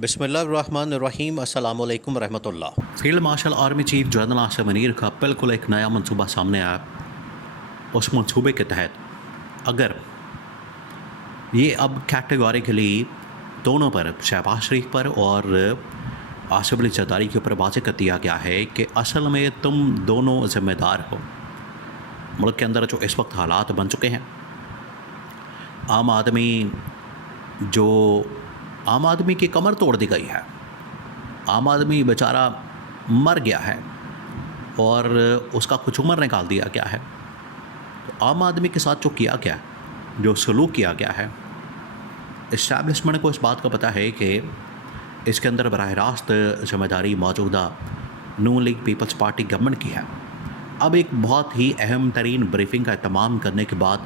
बिस्मिल्लाहिर्रहमानिर्रहीम अस्सलामु अलैकुम रहमतुल्लाह। Field marshal army chief general Asim Munir का बिल्कुल एक नया मंसूबा सामने आया। उस मंसूबे के तहत अगर ये अब कैटेगोरिकली दोनों पर, शहबाज शरीफ पर और आसिफ अली जरदारी के ऊपर वाज़ेह कर दिया गया है कि असल में तुम दोनों ज़िम्मेदार हो। मुल्क के अंदर जो इस वक्त हालात बन चुके हैं, आम आदमी की कमर तोड़ दी गई है। आम आदमी बेचारा मर गया है और उसका कुछ उम्र निकाल दिया गया है। तो आम आदमी के साथ जो किया गया, जो सलूक किया गया है, इस्टेब्लिशमेंट को इस बात का पता है कि इसके अंदर बराह रास्त ज़िम्मेदारी मौजूदा नून लीग पीपल्स पार्टी गवर्नमेंट की है। अब एक बहुत ही अहम तरीन ब्रीफिंग का इत्माम करने के बाद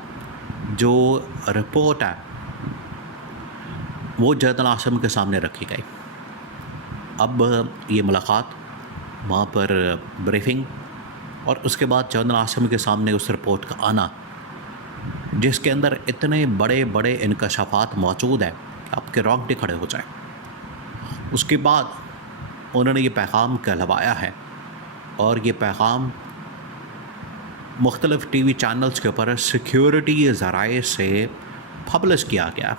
जो रिपोर्ट है वो जनरल आसिम के सामने रखी गई। अब ये मुलाकात, वहाँ पर ब्रीफिंग और उसके बाद जनरल आसिम के सामने उस रिपोर्ट का आना, जिसके अंदर इतने बड़े बड़े इंकशाफात मौजूद हैं कि आपके रोंगटे खड़े हो जाए। उसके बाद उन्होंने ये पैगाम कहलवाया है और ये पैगाम मुख्तलिफ़ टीवी चैनल्स के ऊपर सिक्योरिटी ज़राए से पब्लिश किया गया।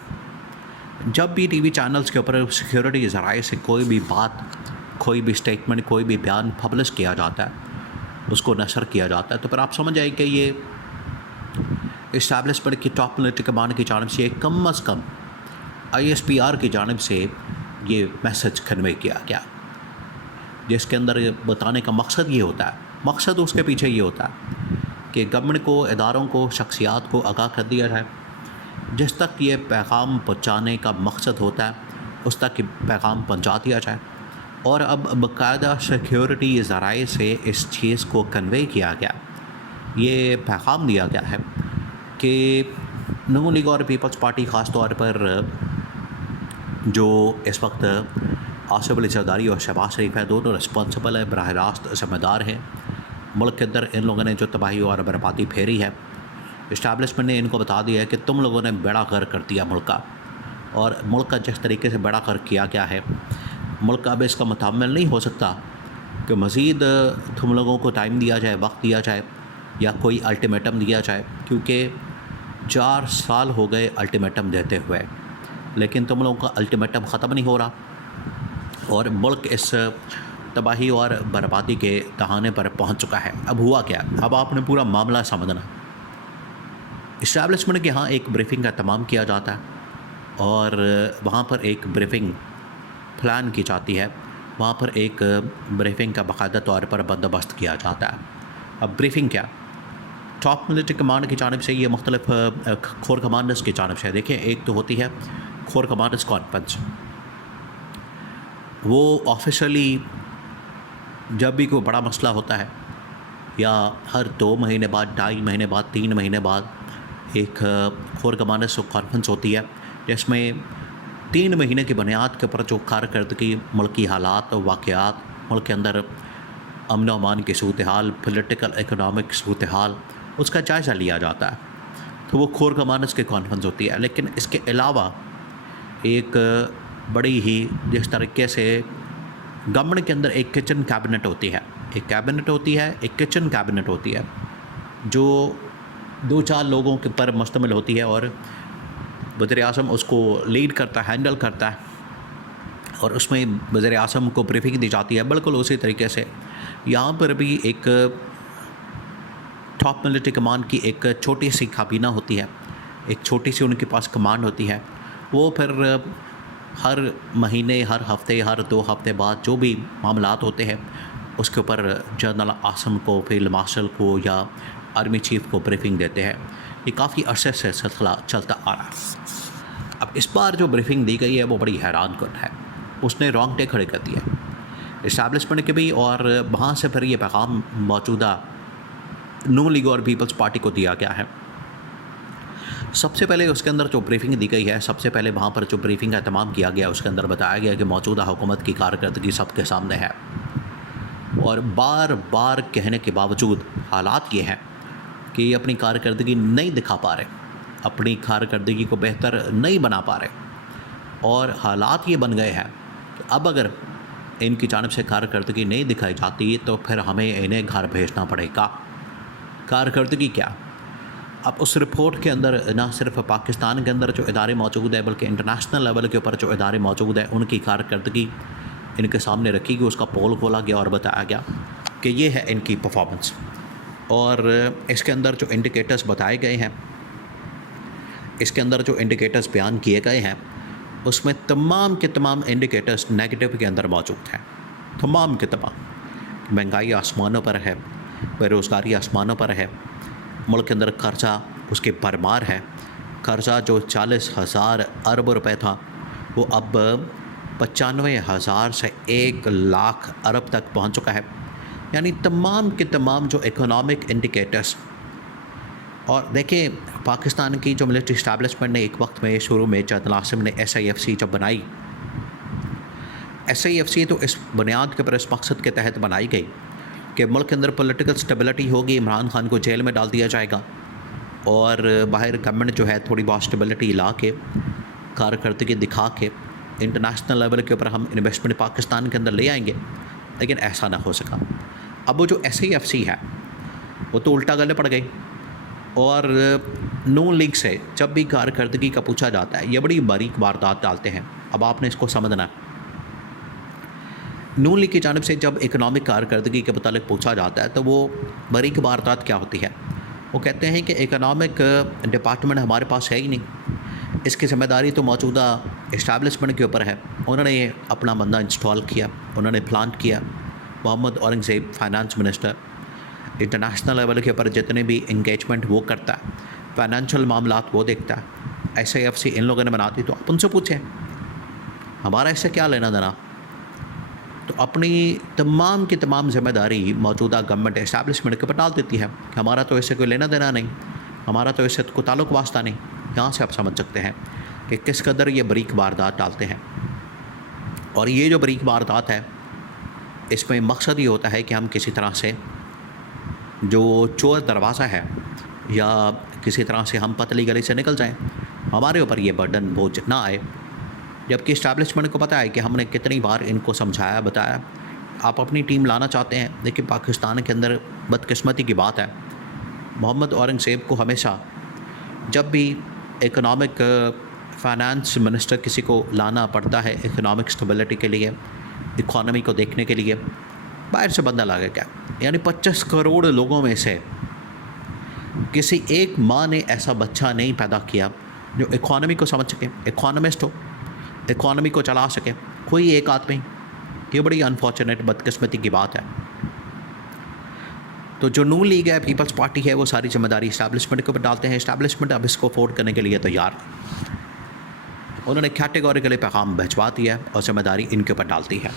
जब भी टीवी चैनल्स के ऊपर सिक्योरिटी ज़राए से कोई भी बात, कोई भी स्टेटमेंट, कोई भी बयान पब्लिश किया जाता है, उसको नशर किया जाता है, तो फिर आप समझ आए कि ये इस्टेब्लिशमेंट की टॉप पॉलिटिकल कमान की जानिब से कम अज़ कम ISPR की जानिब से ये मैसेज कन्वे किया गया, जिसके अंदर बताने का मकसद ये होता है, मकसद उसके पीछे ये होता है कि गवर्नमेंट को, इदारों को, शख्सियात को आगाह कर दिया जाए। जिस तक ये पैगाम पहुँचाने का मकसद होता है उस तक ये पैगाम पहुँचा दिया जाए। और अब बाकायदा सिक्योरिटी ज़राए से इस चीज़ को कन्वे किया गया, ये पैगाम दिया गया है कि नून लीग और पीपल्स पार्टी ख़ास तौर पर जो इस वक्त आसिफ अली जरदारी और शहबाज शरीफ है, दोनों रिस्पॉन्सिबल है, बराह रास्त ज़िम्मेदार हैं। मुल्क के अंदर इन लोगों ने जो तबाही और बर्बादी फेरी है, इस्टेब्लिशमेंट ने इनको बता दिया है कि तुम लोगों ने बेड़ा गर्क कर दिया मुल्क का, और मुल्क का जिस तरीके से बेड़ा गर्क किया गया है, मुल्क अब इसका मुतामिल नहीं हो सकता कि मज़ीद तुम लोगों को टाइम दिया जाए, वक्त दिया जाए या कोई अल्टीमेटम दिया जाए, क्योंकि 4 साल हो गए अल्टीमेटम देते हुए, लेकिन तुम लोगों का अल्टीमेटम ख़त्म नहीं हो रहा और मुल्क इस तबाही और बर्बादी के दहाने पर पहुंच चुका है। अब हुआ क्या? अब आपने पूरा मामला समझना। इस्टेब्लिशमेंट के यहाँ एक ब्रीफिंग का तमाम किया जाता है और वहाँ पर एक ब्रीफिंग प्लान की जाती है, वहाँ पर एक ब्रीफिंग का बाकायदा तौर पर बंदोबस्त किया जाता है। अब ब्रीफिंग क्या? टॉप मिलिट्री कमांड की जानिब से ये मुख्तलिफ कोर कमांडर्स की जानिब से, देखिए, एक तो होती है कोर कमांडर्स कॉन्फ्रेंस। वो ऑफिशियली जब भी कोई बड़ा मसला होता है या हर 2 महीने बाद, 2.5 महीने बाद, 3 महीने बाद एक कोर कमांडर्स कॉन्फ्रेंस होती है, जिसमें 3 महीने की बुनियाद के ऊपर जो कारकर्दगी, मुल्की हालात, वाक़यात, मुल्क के अंदर अमन व अमान की सूरत हाल, पॉलिटिकल इकोनॉमिक सूरत हाल, उसका जायज़ा लिया जाता है। तो वो कोर कमांडर्स की कॉन्फ्रेंस होती है। लेकिन इसके अलावा एक बड़ी ही, जिस तरीके से गवर्नमेंट के अंदर एक किचन कैबिनेट होती है, एक कैबिनेट होती है, एक किचन कैबिनेट होती है, जो 2-4 लोगों के पर मुश्तमिल होती है और वज़ीर-ए-आज़म उसको लीड करता है, हैंडल करता है, और उसमें वज़ीर-ए-आज़म को ब्रीफिंग दी जाती है। बिल्कुल उसी तरीके से यहाँ पर भी एक टॉप मिलिट्री कमांड की एक छोटी सी काबीना होती है, एक छोटी सी उनके पास कमांड होती है। वो फिर हर महीने, हर हफ़्ते, हर 2 हफ़्ते बाद जो भी मामलात होते हैं उसके ऊपर जनरल आसिम को, फील्ड मार्शल को या आर्मी चीफ़ को ब्रीफिंग देते हैं। ये काफ़ी अरसे से सिलसिला चलता आ रहा है। अब इस बार जो ब्रीफिंग दी गई है वो बड़ी हैरानकुन है। उसने रोंगटे खड़े कर दिए इस्टेब्लिशमेंट के भी, और वहाँ से फिर ये पैगाम मौजूदा नून लीग और पीपल्स पार्टी को दिया गया है। सबसे पहले उसके अंदर जो ब्रीफिंग दी गई है, सबसे पहले वहाँ पर जो ब्रीफिंग का इत्माम किया गया, उसके अंदर बताया गया कि मौजूदा हुकूमत की कारकर्दगी सबके सामने है और बार बार कहने के बावजूद हालात ये हैं कि ये अपनी कारकर्दगी नहीं दिखा पा रहे, अपनी कारकर्दगी को बेहतर नहीं बना पा रहे, और हालात ये बन गए हैं अब अगर इनकी जानिब से कारकर्दगी नहीं दिखाई जाती तो फिर हमें इन्हें घर भेजना पड़ेगा। कारकर्दगी क्या? अब उस रिपोर्ट के अंदर ना सिर्फ पाकिस्तान के अंदर जो इदारे मौजूद है बल्कि इंटरनेशनल लेवल के ऊपर जो इदारे मौजूद है उनकी कारकर्दगी इनके सामने रखी गई, उसका पोल खोला गया और बताया गया कि ये है इनकी परफॉर्मेंस। और इसके अंदर जो इंडिकेटर्स बताए गए हैं, इसके अंदर जो इंडिकेटर्स बयान किए गए हैं, उसमें तमाम के तमाम इंडिकेटर्स नेगेटिव के अंदर मौजूद हैं। तमाम के तमाम। महंगाई आसमानों पर है, बेरोज़गारी आसमानों पर है, मुल्क के अंदर कर्जा उसके भरमार है। कर्जा जो 40,000 अरब रुपए था वो अब 95,000 से 1 लाख अरब तक पहुंच चुका है। यानी तमाम के तमाम जो इकोनॉमिक इंडिकेटर्स। और देखिए, पाकिस्तान की जो मिलिट्री इस्टेब्लिशमेंट ने एक वक्त में शुरू में जद नासिम ने SIFC जब बनाई, SIFC तो इस बुनियाद के ऊपर, इस मकसद के तहत बनाई गई कि मुल्क के अंदर पॉलिटिकल स्टेबिलिटी होगी, इमरान खान को जेल में डाल दिया जाएगा और बाहर गवर्नमेंट जो है थोड़ी बहुत स्टेबिलिटी ला के, कारकर्दगी दिखा के इंटरनेशनल लेवल के ऊपर हम इन्वेस्टमेंट पाकिस्तान के अंदर ले आएंगे। लेकिन ऐसा ना हो सका। अब वो जो SIFC है वो तो उल्टा गले पड़ गई। और नून लीग से जब भी कारकर्दगी का पूछा जाता है, ये बड़ी बारीक वारदात डालते हैं। अब आपने इसको समझना है। नून लीग की जानिब से जब इकनॉमिक कारकर्दगी के मुतालिक पूछा जाता है तो वो बारीक वारदात क्या होती है? वो कहते हैं कि इकनॉमिक डिपार्टमेंट हमारे पास है ही नहीं, इसकी ज़िम्मेदारी तो मौजूदा इस्टेब्लिशमेंट के ऊपर है। उन्होंने अपना बंदा इंस्टॉल किया, उन्होंने प्लांट किया। Muhammad Aurangzeb finance minister, international level के ऊपर जितने भी इंगेजमेंट वो करता है, फाइनेंशियल मामलात वो देखता है। SIFC इन लोगों ने बनाती, तो आप उनसे पूछें, हमारा इससे क्या लेना देना? तो अपनी तमाम की तमाम ज़िम्मेदारी मौजूदा गवर्नमेंट इस्टेब्लिशमेंट के ऊपर डाल देती है कि हमारा तो इससे कोई लेना देना नहीं, हमारा तो इससे कोई ताल्लुक़ वास्ता नहीं। यहाँ से आप समझ सकते हैं कि किस कदर ये बारीक वारदात डालते हैं। और ये जो बारीक वारदात है, इसमें मकसद ये होता है कि हम किसी तरह से जो चोर दरवाज़ा है या किसी तरह से हम पतली गली से निकल जाएं, हमारे ऊपर ये बर्डन बोझ ना आए। जबकि इस्टेब्लिशमेंट को पता है कि हमने कितनी बार इनको समझाया, बताया। आप अपनी टीम लाना चाहते हैं, लेकिन पाकिस्तान के अंदर बदकिस्मती की बात है, मोहम्मद औरंगज़ेब को हमेशा जब भी इकनॉमिक फाइनेंस मिनिस्टर किसी को लाना पड़ता है इकनॉमिक स्टेबिलिटी के लिए, इकॉनमी को देखने के लिए, बाहर से बंदा लागे क्या। यानी 25 करोड़ लोगों में से किसी एक माँ ने ऐसा बच्चा नहीं पैदा किया जो इकॉनमी को समझ सके, इकॉनमिस्ट हो, इकॉनमी को चला सके, कोई एक आदमी। ये बड़ी अनफॉर्चुनेट बदकिस्मती की बात है। तो जो नून लीग है, पीपल्स पार्टी है, वो सारी जिम्मेदारी इस्टेब्लिशमेंट के ऊपर डालते हैं। इस्टेब्लिशमेंट अब इसको अफोर्ड करने के लिए तैयार, उन्होंने कैटेगोरिकली पैगाम भिजवा दिया और जिम्मेदारी इनके ऊपर डालती है।